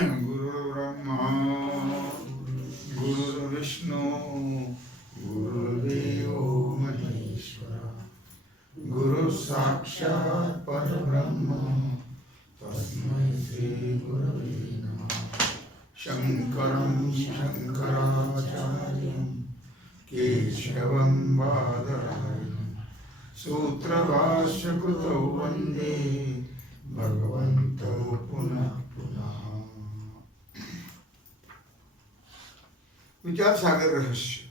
गुरुर्ब्रह्मा गुरुर्विष्णू गुरुर्देव महेश्वरा गुरु साक्षात् परब्रह्म तस्मै श्री गुरवे नमः। शंकरं शंकराचार्यं केशवं बादरायणं सूत्रभाष्यकृतौ वन्दे भगवन्तौ पुनः पुनः। विचार सागर रहस्य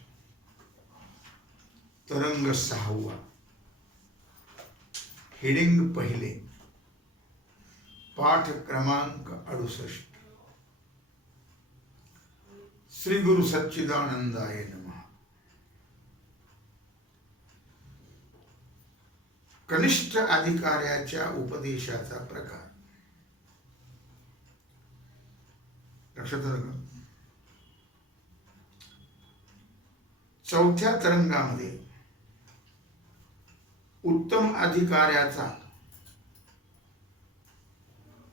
तरंग 6वा, हेडिंग पहिले, पाठ क्रमांक 68। श्री गुरु सच्चिदानंदाय नमः। कनिष्ठ अधिकाऱ्याच्या उपदेशाचा प्रकार। लक्षात आलं का? चौथ्या तरंगामध्ये उत्तम अधिकाऱ्याचा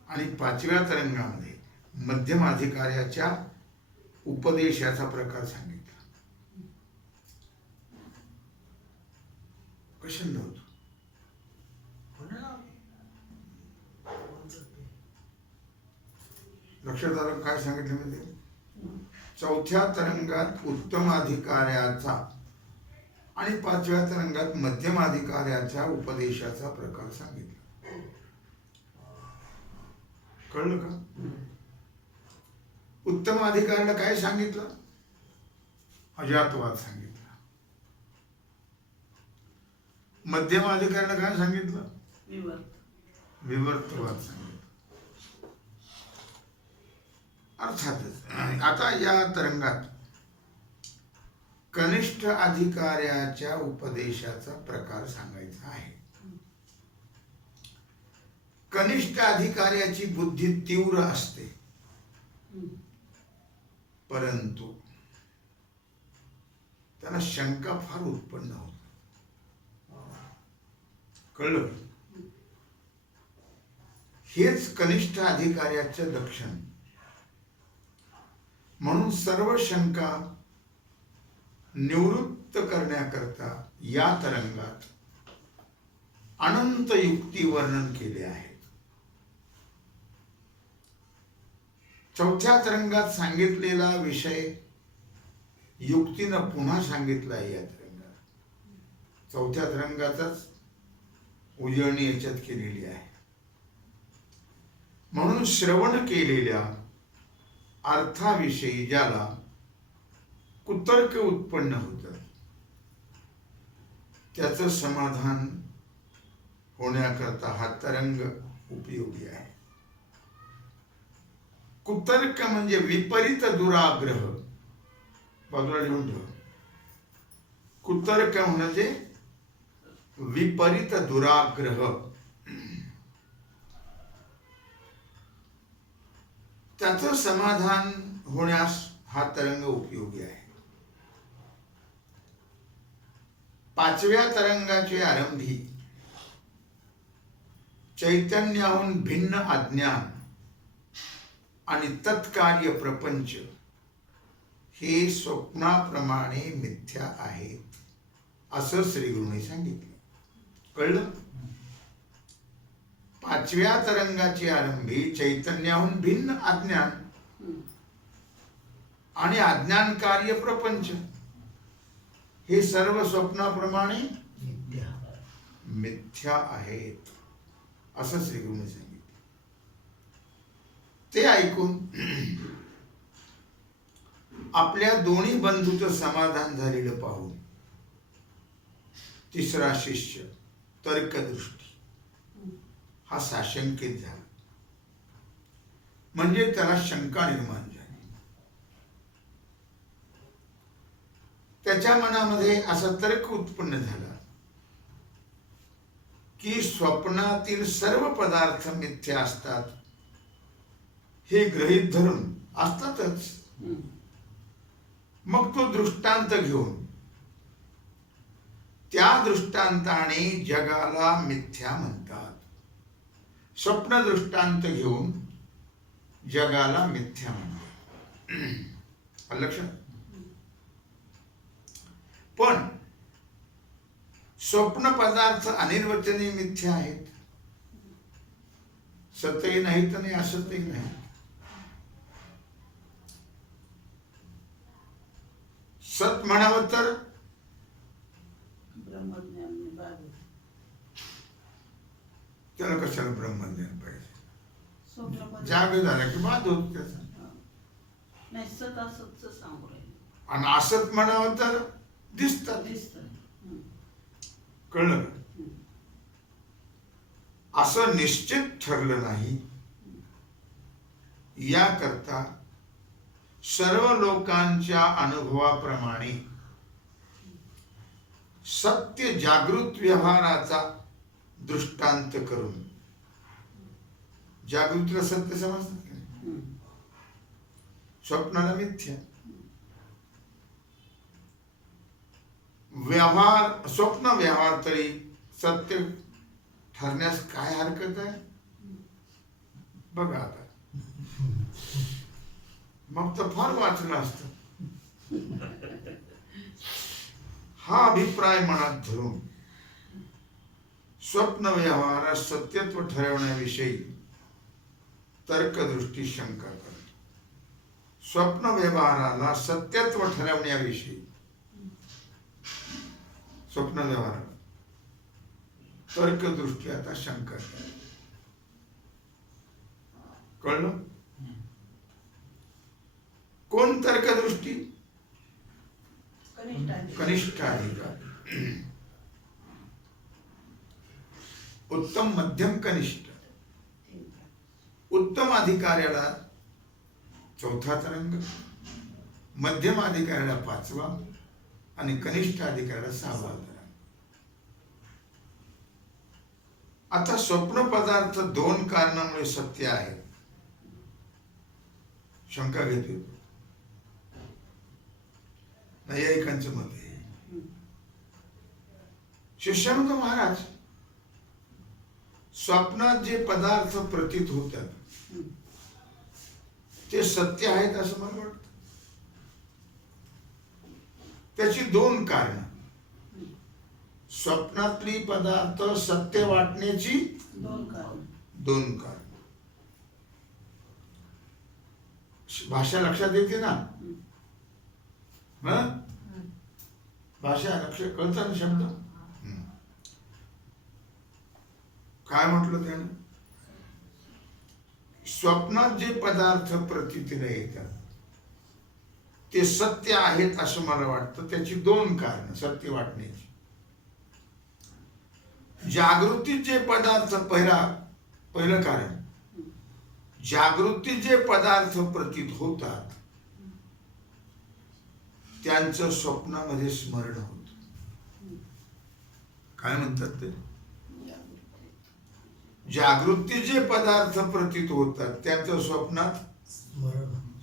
आणि 5व्या तरंगामध्ये मध्यम अधिकाऱ्याच्या उपदेशाचा प्रकार सांगितला। कशाला होतो? लक्षात आलं काय सांगितलं म्हणजे? चौथ्या तरंगात उत्तम अधिकाऱ्याचा आणि 5व्या तरंगात मध्यम अधिकाऱ्याच्या उपदेशाचा प्रकार सांगितला। कळलं का? उत्तम अधिकाऱ्याला काय सांगितलं? अजातवाद सांगितला। मध्यम अधिकाऱ्याला काय सांगितलं? विवर्तवाद सांगितलं। अर्थातच आता या तरंगात कनिष्ठ अधिकाऱ्याच्या उपदेशाचा प्रकार सांगायचा आहे। कनिष्ठ अधिकाऱ्याची बुद्धी तीव्र असते, परंतु त्याला शंका फार उत्पन्न होते। कळलं? हेच कनिष्ठ अधिकाऱ्याचं लक्षण। म्हणून सर्व शंका निवृत्त करण्याकरता या तरंगात अनंत युक्ती वर्णन केले आहेत। चौथ्या तरंगात सांगितलेला विषय युक्तीनं पुन्हा सांगितला आहे या तरंगात। चौथ्या तरंगाचाच उजळणी याच्यात केलेली आहे। म्हणून श्रवण केलेल्या अर्थाविषयी ज्याला कुतर्क उत्पन्न होतं त्याचं समाधान होण्याकरता हा तरंग उपयोगी आहे। कुतर्क म्हणजे विपरीत दुराग्रह। बाजूला लिहून ठेवा। कुतर्क म्हणजे विपरीत दुराग्रह। त्याचं समाधान होण्यास हा तरंग उपयोगी आहे। 5व्या तरंगाचे आरंभी चैतन्याहून भिन्न अज्ञान आणि तत्कार्य प्रपंच हे स्वप्नाप्रमाणे मिथ्या आहेत असं श्रीगुरूंनी सांगितलं। कळलं? 5व्या तरंगाची आरंभी चैतन्याहून भिन्न अज्ञान आणि अज्ञान कार्य प्रपंच हे सर्व स्वप्नाप्रमाणे मिथ्या आहेत असं श्रीगुरूंनी सांगितलं। ते ऐकून आपल्या दोन्ही बंधूचं समाधान झालेलं पाहून तिसरा शिष्य तर्कदृष्टी हा साशंकित झाला। म्हणजे त्याला शंका निर्माण झाली। त्याच्या मनामध्ये असा तर्क उत्पन्न झाला की स्वप्नातील सर्व पदार्थ मिथ्या असतात हे गृहीत धरून असतातच। मग तो दृष्टांत घेऊन त्या दृष्टांताने जगाला मिथ्या म्हणतात। स्वप्न दृष्टांत घेऊन जगाला मिथ्या म्हणतात. लक्षात. पण स्वप्न पदार्थ अनिर्वचनीय मिथ्या आहेत. सतही नाहीत आणि असतही नाही. सत म्हणावं तर त्याला कशाला ब्रह्मज्ञान पाहिजे? जाग झाला की बाद होत त्याचा. आणि असत म्हणावं तर दिसतात. कळलं का? असं निश्चित ठरलं नाही. याकरता सर्व लोकांच्या अनुभवाप्रमाणे सत्य जागृत व्यवहाराचा दृष्टांत करून, जागृतीला सत्य समजतात का? स्वप्नाला मिथ्या. व्यवहार, स्वप्न व्यवहार तरी सत्य ठरण्यास काय हरकत आहे? बघा आता, मग तर फार वाचलं असत. हा अभिप्राय मनात धरून स्वप्न व्यवहारात सत्यत्व ठरवण्याविषयी तर्कदृष्टी शंका करतो. स्वप्न व्यवहाराला सत्यत्व ठरवण्याविषयी, स्वप्न व्यवहाराला तर्कदृष्टी आता शंका करतो. कळलं? कोण तर्कदृष्टी? कनिष्ठ अधिकारी. उत्तम, मध्यम, कनिष्ठ. उत्तम अधिकाऱ्याला चौथा तरंग, मध्यम अधिकाऱ्याला पाचवा आणि कनिष्ठ अधिकाऱ्याला सहावा तरंग. आता स्वप्न पदार्थ दोन कारणामुळे सत्य आहे. शंका घेतली. नैयायिकांचं मत आहे. शिष्यानंद महाराज, स्वप्नात जे पदार्थ प्रतीत होतात ते सत्य आहेत असं मला वाटतं. त्याची दोन कारण. स्वप्नातली पदार्थ सत्य वाटण्याची दोन कारण. भाषा लक्षात येते ना? भाषा लक्ष कळतं ना? शब्द काय म्हटलं त्याने? स्वप्नात जे पदार्थ प्रतीतीला येतात ते सत्य आहेत असं मला वाटतं. त्याची दोन कारण सत्य वाटण्याची. जागृतीत जे पदार्थ, पहिलं कारण, जागृतीत जे पदार्थ प्रतीत होतात त्यांचं स्वप्नामध्ये स्मरण होत. काय म्हणतात ते? जागृतीत जे पदार्थ प्रतीत होतात त्यांचं स्वप्नात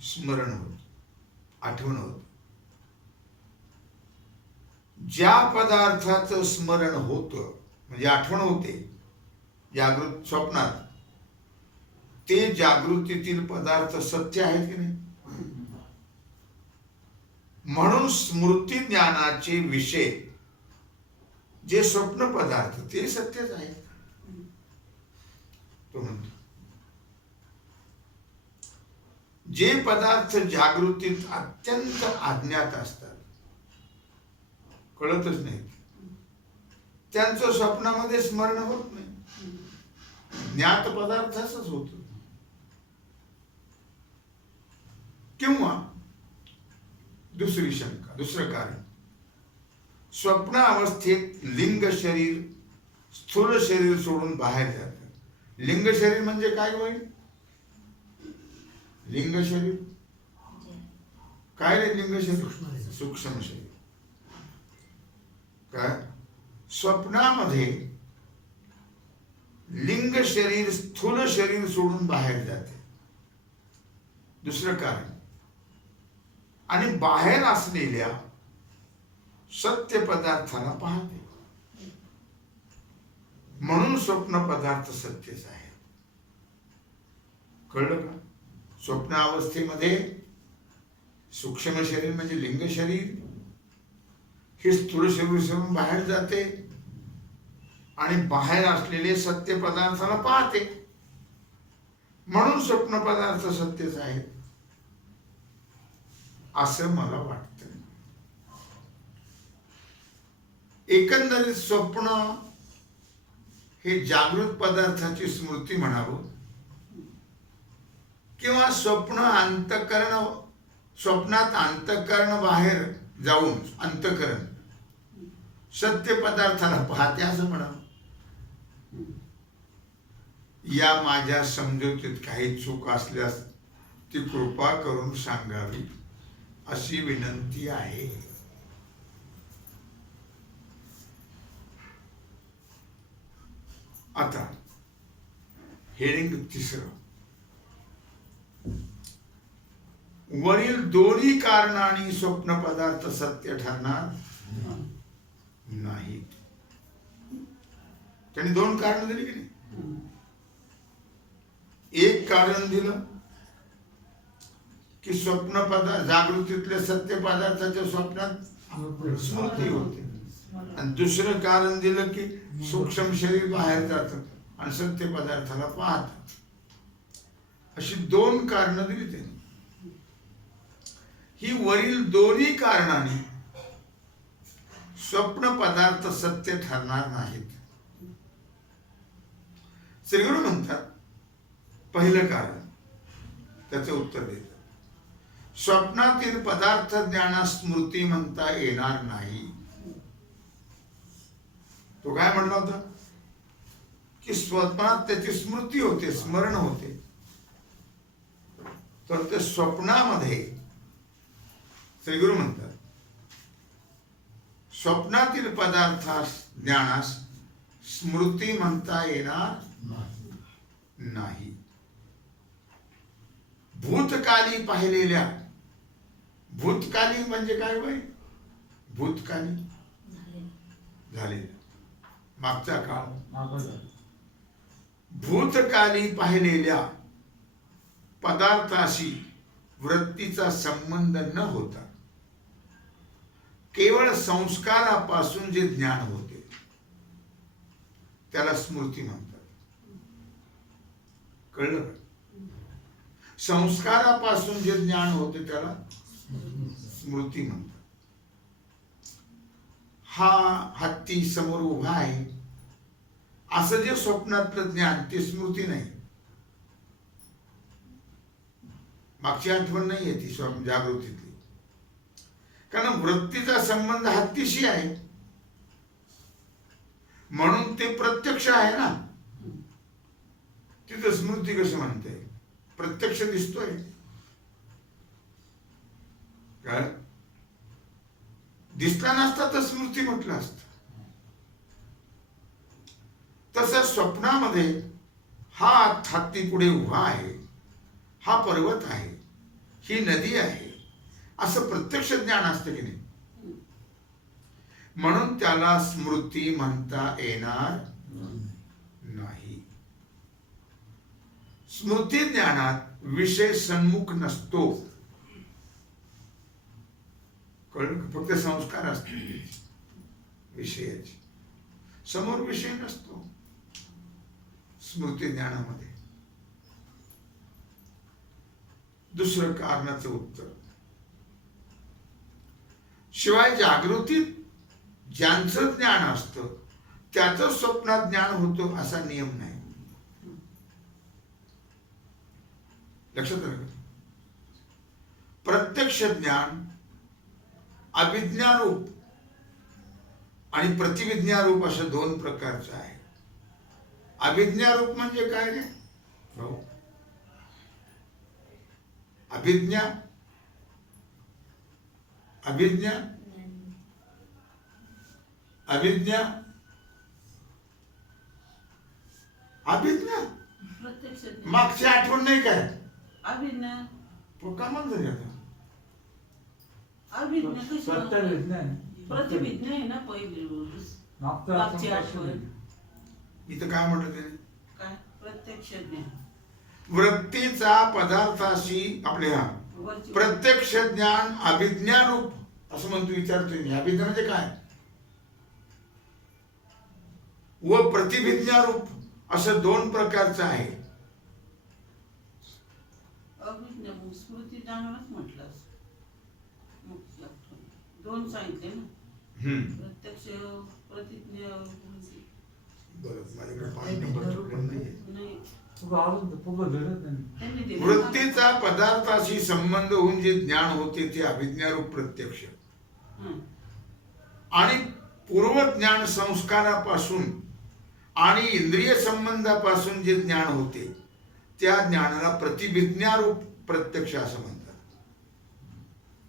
स्मरण होत, आठवण होत. ज्या पदार्थाचं स्मरण होतं म्हणजे आठवण होते जागृत स्वप्नात, ते जागृतीतील पदार्थ सत्य आहेत की नाही? म्हणून स्मृती ज्ञानाचे विषय जे स्वप्न पदार्थ ते सत्यच आहेत. तो म्हणतो जे पदार्थ जागृतीत अत्यंत अज्ञात असतात, कळतच नाही, त्यांचं स्वप्नामध्ये स्मरण होत नाही. ज्ञात पदार्थ असंच होत. किंवा दुसरी शंका, दुसरं कारण, स्वप्न अवस्थेत लिंग शरीर स्थूल शरीर सोडून बाहेर जातं. लिंग शरीर म्हणजे काय होईल? लिंग शरीर काय रे? लिंग शरीर सूक्ष्म शरीर. काय? स्वप्नामध्ये लिंग शरीर स्थूल शरीर सोडून बाहेर जाते. दुसरं कारण, आणि बाहेर असलेल्या सत्य पदार्थाला पाहते. म्हणून स्वप्न पदार्थ सत्यच आहे. कळलं का? स्वप्नावस्थेमध्ये सूक्ष्म शरीर म्हणजे लिंग शरीर हे स्थूल शरीरातून बाहेर जाते आणि बाहेर असलेले सत्य पदार्थाला पाहते, म्हणून स्वप्न पदार्थ सत्यच आहेत असं मला वाटतं. एकंदरीत स्वप्न हे जागृत पदार्थाची स्मृती म्हणावं किंवा स्वप्नात अंतःकरण बाहेर जाऊन अंतःकरण सत्य पदार्थाला पाहते असं म्हणावं. या माझ्या समजुतीत काही चूक असल्यास ती कृपा करून सांगावी अशी विनंती आहे. आता हेडिंग 3. वरील दोन्ही कारणांनी स्वप्न पदार्थ सत्य ठरणार नाही. त्यांनी 2 कारण दिली की नाही. एक कारण दिलं की स्वप्न पदार्थ जागृतीतल्या सत्य पदार्थाच्या स्वप्नात स्मृती होते, आणि दुसरं कारण दिलं की सूक्ष्म शरीर बाहेर जातं आणि सत्य पदार्थाला पाहतात. अशी 2 कारणं दिली त्यांनी. ही वरील दोन्ही कारणांनी स्वप्न पदार्थ सत्य ठरणार नाहीत. श्रीगुरु म्हणतात पहिलं कारण, त्याचं उत्तर देतात, स्वप्नातील पदार्थ ज्ञानास स्मृती म्हणता येणार नाही. तो काय म्हणला होता की स्वप्नात त्याची स्मृती होते, स्मरण होते, तर ते स्वप्नामध्ये श्रीगुरु म्हणतात स्वप्नातील पदार्थास ज्ञानास स्मृती म्हणता येणार नाही. भूतकाली पाहिलेल्या, भूतकाली म्हणजे काय बाई, भूतकाली झालेला मागचा काळ, भूतकाली पाहिलेल्या पदार्थाशी वृत्तीचा संबंध न होता केवळ संस्कारापासून जे ज्ञान होते त्याला स्मृती म्हणतात. कळलं? संस्कारापासून जे ज्ञान होते त्याला स्मृती म्हणतात. हा हत्ती समोर उभा आहे असं जे स्वप्नातलं ज्ञान ते स्मृती नाही, मागची आठवण नाही आहे ती जागृतीतली. कारण वृत्तीचा संबंध हत्तीशी आहे म्हणून ते प्रत्यक्ष आहे ना. तिथं स्मृती कसं म्हणते, प्रत्यक्ष दिसतोय काय, दिसला नसता तर स्मृती म्हटलं असत. तसं स्वप्नामध्ये हा हत्ती पुढे उभा आहे, हा पर्वत आहे, ही नदी आहे असं प्रत्यक्ष ज्ञान असतं की नाही, म्हणून त्याला स्मृती म्हणता येणार नाही. स्मृती ज्ञानात विषय सन्मुख नसतो, कळलं? फक्त संस्कार असते विषयाचे, समोर विषय नसतो स्मृती ज्ञानामध्ये. दुसरं कारणाचं उत्तर, शिवाय जागृतीत ज्यांचं ज्ञान असतं त्याचं स्वप्नात ज्ञान होतं असा नियम नाही. लक्षात आलं? प्रत्यक्ष ज्ञान अभिज्ञारूप आणि प्रतिविज्ञारूप असं 2 प्रकारचं आहे. अभिज्ञारूप म्हणजे काय रे? अभिज्ञा, अभिज्ञा, अभिज्ञा, अभिज्ञा, मागची आठवण नाही काय? अभिज्ञा का म्हणतो आता? अभिज्ञा कशी? प्रतिविज्ञा आहे ना पहिली. मागची आठवण इथं काय म्हटलं त्याने? काय? प्रत्यक्ष ज्ञान. वृत्तीचा पदार्थाशी आपल्या वरची प्रत्यक्ष ज्ञान अभिज्ञारूप असं म्हणतो, विचारतोय मी. अभिज्ञा म्हणजे काय व प्रतिभिज्ञारूप असं दोन प्रकारचं आहे. अभिज्ञा मग स्मृती जाणूनच म्हटलं दोन सांगितले ना. प्रत्यक्ष प्रतिज्ञा बरं, माझ्याकडे 5 नंबर चुकला नाहीये. नाही त्यांनी त्यांनी दिले. वृत्तीचा पदार्थाशी संबंध होऊन जे ज्ञान होते ते अभिज्ञारूप प्रत्यक्ष, हं. आणि पूर्वज्ञान संस्कारापासून आणि इंद्रिय संबंधापासून जे ज्ञान होते त्या ज्ञानाला प्रतिभिज्ञारूप प्रत्यक्ष असं म्हणतात.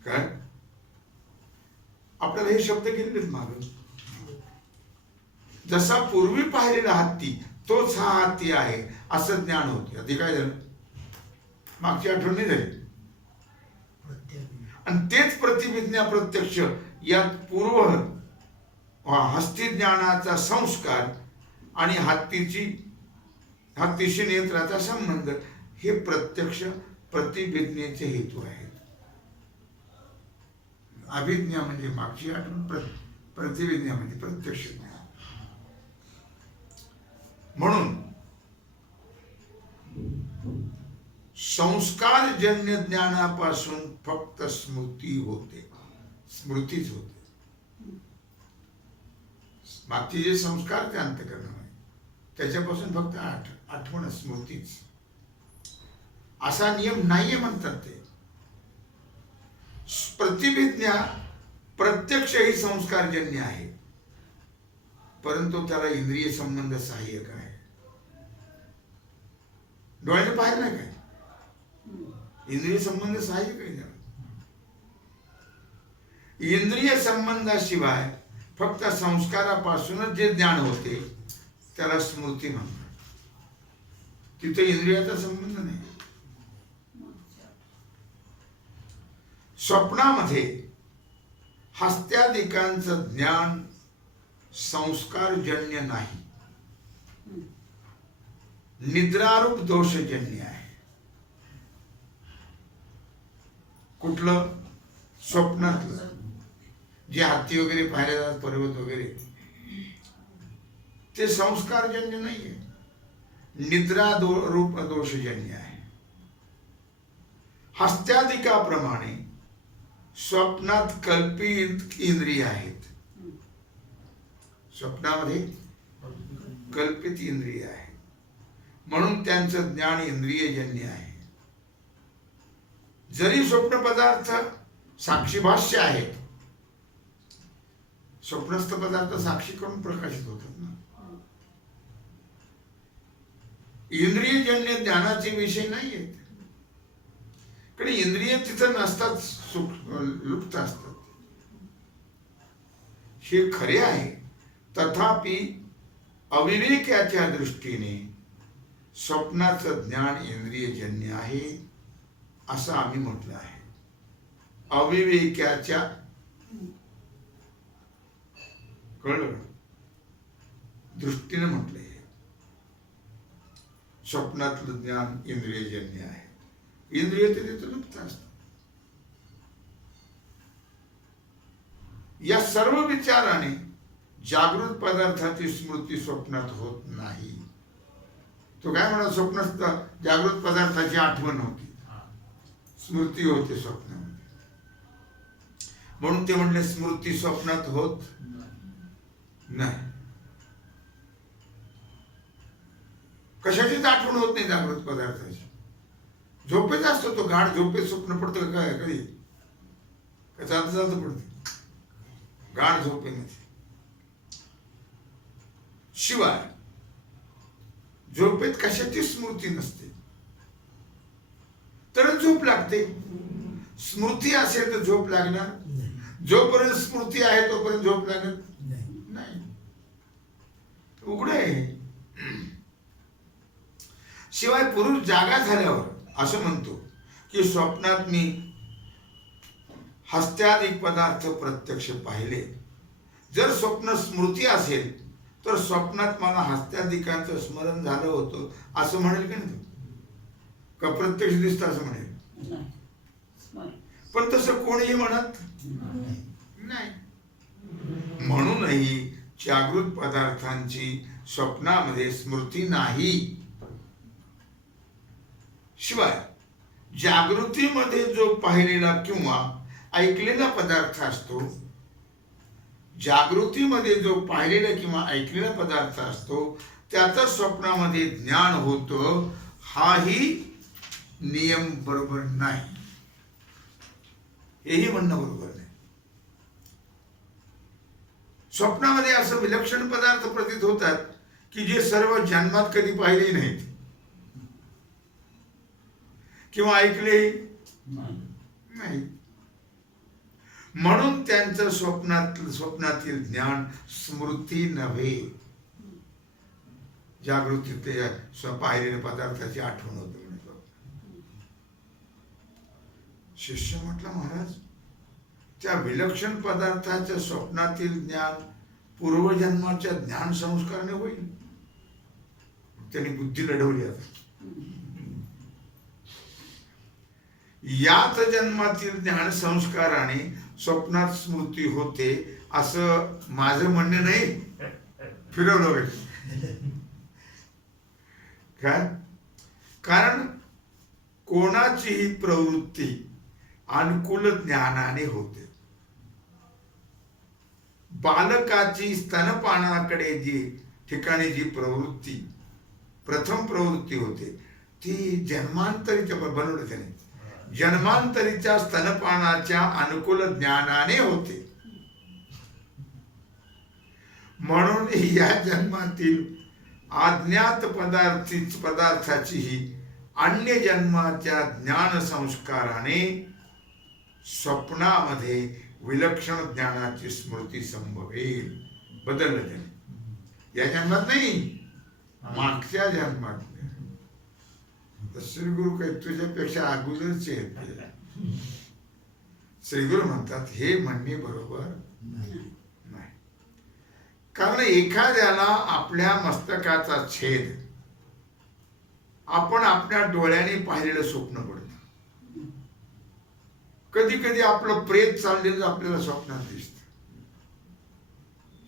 काय आपल्याला हे शब्द गेलेलेच माग. जसा पूर्वी पाहिलेला हत्ती तोच हा हत्ती आहे असं ज्ञान होते. आधी काय झालं, मागची आठवण नाही झाली. आणि तेच प्रतिभिज्ञा प्रत्यक्ष, यात पूर्व हस्ती ज्ञानाचा संस्कार आणि हत्तीशी नेत्राचा संबंध हे प्रत्यक्ष प्रतिभिज्ञेचे हेतू आहेत. अभिज्ञा म्हणजे मागची आठवण, प्रतिभिज्ञा म्हणजे प्रत्यक्ष ज्ञान. म्हणून संस्कारजन्य ज्ञानापासून फक्त स्मृती होते, स्मृतीच होते. मागचे जे संस्कार ते अंतःकरण आहे त्याच्यापासून फक्त आठवण, स्मृतीच. असा नियम नाहीये म्हणतात ते. प्रतिभिज्ञा प्रत्यक्ष ही संस्कारजन्य आहे, परंतु त्याला इंद्रिय संबंध सहाय्यक आहे. डोळ्याने पाहिलं नाही काय, इंद्रिय संबंध सहाय्यक आहे त्याला. इंद्रिय संबंधाशिवाय फक्त संस्कारापासूनच जे ज्ञान होते त्याला स्मृती म्हणतात. तिथे इंद्रियाचा संबंध नाही. स्वप्नामध्ये हस्त्यादिकांचं ज्ञान संस्कारजन्य नाही, निद्रारूप दोषजन्य आहे. कुठलं? स्वप्नातलं. जे हत्ती वगैरे पाहिले जातात, पर्वत वगैरे, ते संस्कारजन्य नाहीये, निद्रा रूप दोषजन्य आहे. हस्त्यादिकाप्रमाणे स्वप्नात कल्पित इंद्रिय आहेत. स्वप्नामध्ये कल्पित इंद्रिय आहे, म्हणून त्यांचं ज्ञान इंद्रियजन्य आहे. जरी स्वप्न पदार्थ साक्षीभाष्य आहेत, स्वप्नस्थ पदार्थ साक्षी करून प्रकाशित होतात ना. इंद्रियजन्य ज्ञानाचे विषय नाही आहेत, कारण इंद्रिय तिथं नसतात, लुप्त असतात. हे खरे आहे. तथापि अविवेकाच्या दृष्टीने स्वप्नाचं ज्ञान इंद्रियजन्य आहे असं आम्ही म्हटलं आहे. अविवेकाच्या, कळलं, दृष्टीने म्हटलंय. स्वप्नातलं ज्ञान इंद्रियजन्य आहे. इंद्रिय तिथे लुप्त असतात. या सर्व विचाराने जागृत पदार्थाची स्मृती स्वप्नात होत नाही. तो काय म्हणा, स्वप्नात जागृत पदार्थाची आठवण होती, स्मृती होते स्वप्नामध्ये. म्हणून ते म्हणले स्मृती स्वप्नात होत नाही. कशाचीच आठवण होत नाही जागृत पदार्थाची. झोपेत असतो तो, गाढ झोपेत स्वप्न पडतं काय कधी, का चालतं चालतं पडते, गाढ झोपेमध्ये. शिवाय झोपेत कशाची स्मृती नसते, तर झोप लागते. स्मृती असेल तर झोप लागणार, जोपर्यंत स्मृती आहे तोपर्यंत झोप लागत नाही. उघड आहे. शिवाय पुरुष जागा झाल्यावर असं म्हणतो की स्वप्नात मी हस्त्यादिक पदार्थ प्रत्यक्ष पाहिले. जर स्वप्न स्मृती असेल तर स्वप्नात मला हस्त्यादिकांचं स्मरण झालं होतं असं म्हणेल की नाही. का प्रत्यक्ष दिसतं असं म्हणेल? नाही. स्मरण. पण तसं कोणीही म्हणत नाही. म्हणूनही जागृत पदार्थांची स्वप्नामध्ये स्मृती नाही. शिवाय जागृतीमध्ये जो पाहिलेला किंवा ऐकलेला पदार्थ असतो, जागृतीमध्ये जो पाहिलेला किंवा ऐकलेला पदार्थ असतो त्याचं स्वप्नामध्ये ज्ञान होतं, हाही नियम बरोबर नाही. हेही म्हणणं बरोबर नाही. स्वप्नामध्ये असं विलक्षण पदार्थ प्रतीत होतात की जे सर्व जन्मात कधी पाहिले नाहीत किंवा ऐकले नाही. म्हणून त्यांचं स्वप्नातील ज्ञान स्मृती नव्हे, जागृतीत पाहिलेल्या पदार्थाची आठवण होते. शिष्य म्हटलं, महाराज त्या विलक्षण पदार्थाच्या स्वप्नातील ज्ञान पूर्वजन्माच्या ज्ञान संस्काराने होईल. त्यांनी बुद्धी लढवली. आता याच जन्मातील ज्ञान संस्काराने स्वप्नात स्मृती होते असं माझं म्हणणं नाही. फिरवलं काय? कारण कोणाचीही प्रवृत्ती अनुकूल ज्ञानाने होते. बालकाची स्तनपानाकडे जी ठिकाणी जी प्रवृत्ती, प्रथम प्रवृत्ती होते ती जन्मांतरीच्या बनवलं त्याने, जन्मांतरीच्या स्तनपानाच्या अनुकूल ज्ञानाने होते. म्हणून या जन्मातील अज्ञात पदार्थाचीही अन्य जन्माच्या ज्ञान संस्काराने स्वप्नामध्ये विलक्षण ज्ञानाची स्मृती संभवेल. बदललं त्याने. या जन्मात नाही, मागच्या जन्मात. श्रीगुरु काही तुझ्यापेक्षा अगोदरचे आहेत. श्रीगुरु म्हणतात हे म्हणणे बरोबर नाही. कारण एखाद्याला आपल्या मस्तकाचा छेद आपण आपल्या डोळ्याने पाहिलेलं स्वप्न पडतं. कधी कधी आपलं प्रेत चाललेलं आपल्याला स्वप्नात दिसतं.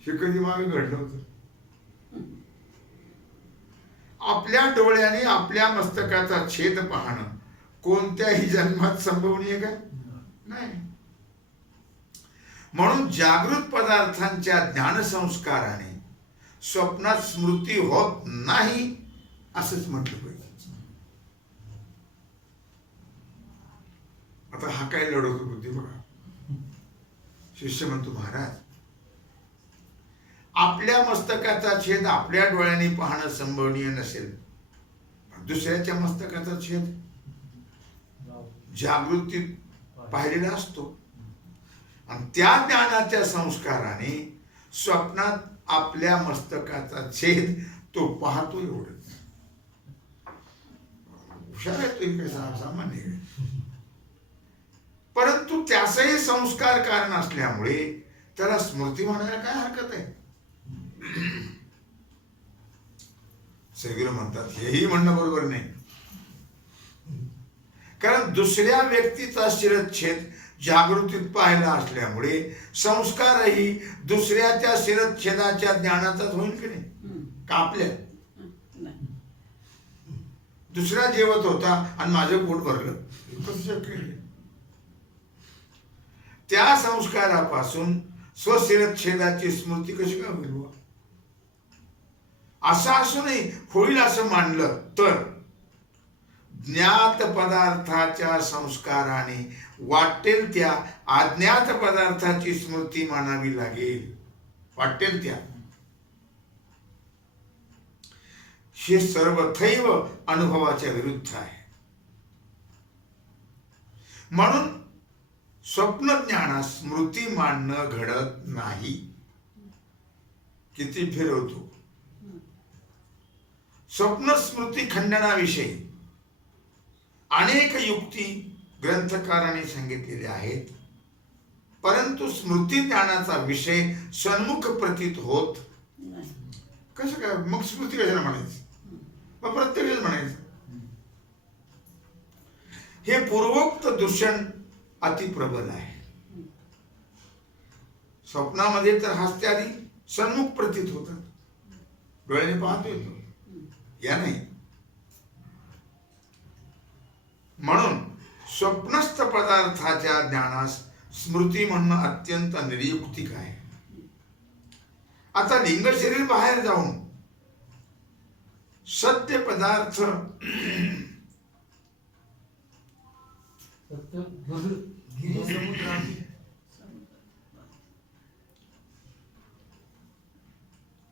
हे कधी मागे घडलं होतं? आपल्या डोळ्याने आपल्या मस्तकाचा छेद पाहणं कोणत्याही जन्मात संभवनीय का? नाही. म्हणून जागृत पदार्थांच्या ज्ञानसंस्काराने स्वप्नात स्मृती होत नाही असंच म्हटलं पाहिजे. आता हा काय लढवतो बुद्धी बघा. शिष्य म्हणतो, महाराज आपल्या मस्तकाचा छेद आपल्या डोळ्यांनी पाहणं संभवनीय नसेल, दुसऱ्याच्या मस्तकाचा छेद जागृतीत पाहिलेला असतो. आणि त्या ज्ञानाच्या संस्काराने स्वप्नात आपल्या मस्तकाचा छेद तो पाहतो. एवढंच हुशार आहे तो, काही सामान्य आहे. परंतु त्याचाही संस्कार कारण असल्यामुळे त्याला स्मृती म्हणायला काय हरकत आहे? सगळे म्हणतात हेही म्हणणं बरोबर नाही. कारण दुसऱ्या व्यक्तीचा शिरच्छेद जागृतीत पाहिला असल्यामुळे संस्कारही दुसऱ्याच्या शिरच्छेदाच्या ज्ञानाचाच होईल की नाही? का आपल्या? दुसरा जेवत होता आणि माझं पोट भरलं, कसं शक्य आहे? त्या संस्कारापासून स्वशिरच्छेदाची स्मृती कशी काय होईल? असं असूनही होईल असं मानलं तर ज्ञात पदार्थाच्या संस्काराने वाटेल त्या अज्ञात पदार्थाची स्मृती मानावी लागेल. वाटेल त्या. हे सर्वथैव अनुभवाच्या विरुद्ध आहे. म्हणून स्वप्नज्ञानास स्मृती मानणं घडत नाही. किती फिरवतो. स्वप्न स्मृती खंडनाविषयी अनेक युक्ती ग्रंथकारांनी सांगितलेल्या आहेत. परंतु स्मृती ज्ञानाचा विषय सन्मुख प्रतीत होत कसं काय? मग स्मृती कशाला म्हणायचं? मग प्रत्यक्षच म्हणायचं. हे पूर्वोक्त दूषण अतिप्रबल आहे. स्वप्नामध्ये तर हास्यादी सन्मुख प्रतीत होतात, डोळ्याने पाहतोय तो, या नाही. म्हणून स्वप्नस्थ पदार्थाच्या ज्ञानास स्मृती म्हणणं अत्यंत निर्युक्तिक आहे. आता लिंग शरीर बाहेर जाऊन सत्य पदार्थ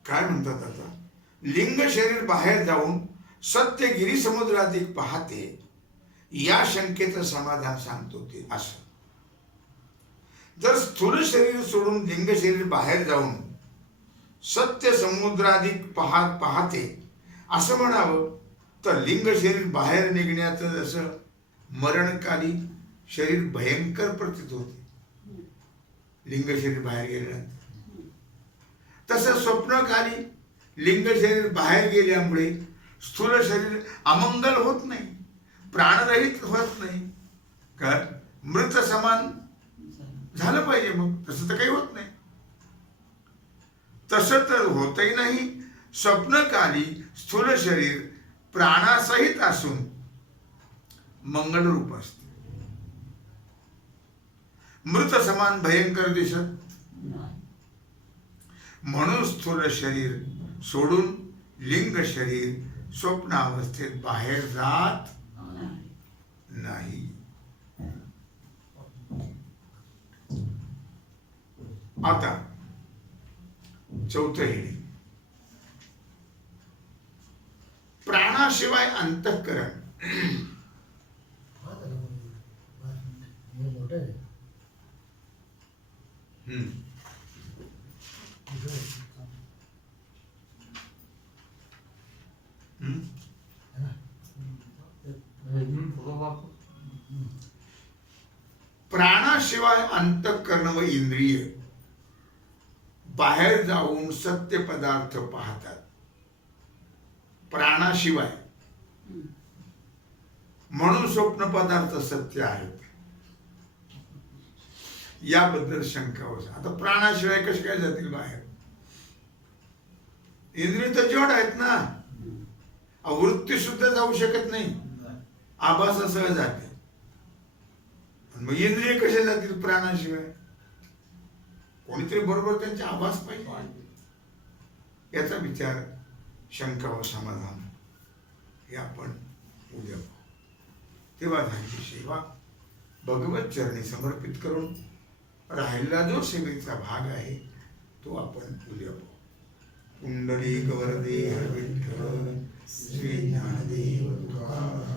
काय म्हणतात, आता लिंग शरीर बाहेर जाऊन सत्य गिरी समुद्राधिक पाहते, या शंकेचं समाधान सांगतो ते असं. जर स्थूल शरीर सोडून लिंग शरीर बाहेर जाऊन सत्य समुद्राधिक पाहते असं म्हणावं, तर लिंग शरीर बाहेर निघण्याचं जसं मरणकाली शरीर भयंकर प्रतीत होते, लिंग शरीर बाहेर गेल्यानंतर, तसं स्वप्नकाली लिंग शरीर बाहेर गेल्यामुळे स्थूल शरीर अमंगल होत नाही, प्राणरहित होत नाही, कारण मृत समान झालं पाहिजे. मग तसं तर काही होत नाही. तसं तर होतही नाही. स्वप्नकाली स्थूल शरीर प्राणासहित असून मंगलरूप असते, मृत समान भयंकर दिसत. म्हणून स्थूल शरीर सोडून लिंग शरीर स्वप्नावस्थेत बाहेर जात नाही. आता चौथं हे, प्राणाशिवाय अंतःकरण. प्राणाशिवाय अंतःकरण व इंद्रिय बाहेर जाऊन सत्य पदार्थ पाहतात. प्राणाशिवाय, म्हणून स्वप्न पदार्थ सत्य आहेत, याबद्दल शंका होती. आता प्राणाशिवाय कसे काय जातील बाहेर? इंद्रिय तर जड आहेत ना, वृत्ती सुद्धा जाऊ शकत नाही, आभासासह जाते. मग इंद्रिय कसे जातील प्राणाशिवाय? कोणीतरी बरोबर त्यांचे आभास पाहिजे. याचा विचार, शंका व समाधान हे आपण उद्या पाहू. तेव्हा त्यांची सेवा भगवत चरणी समर्पित करून राहिलेला जो सेवेचा भाग आहे तो आपण उद्या पाहू. पुंडलिक वरदे हर विठ्ठल श्री ज्ञानदेव तुकाराम.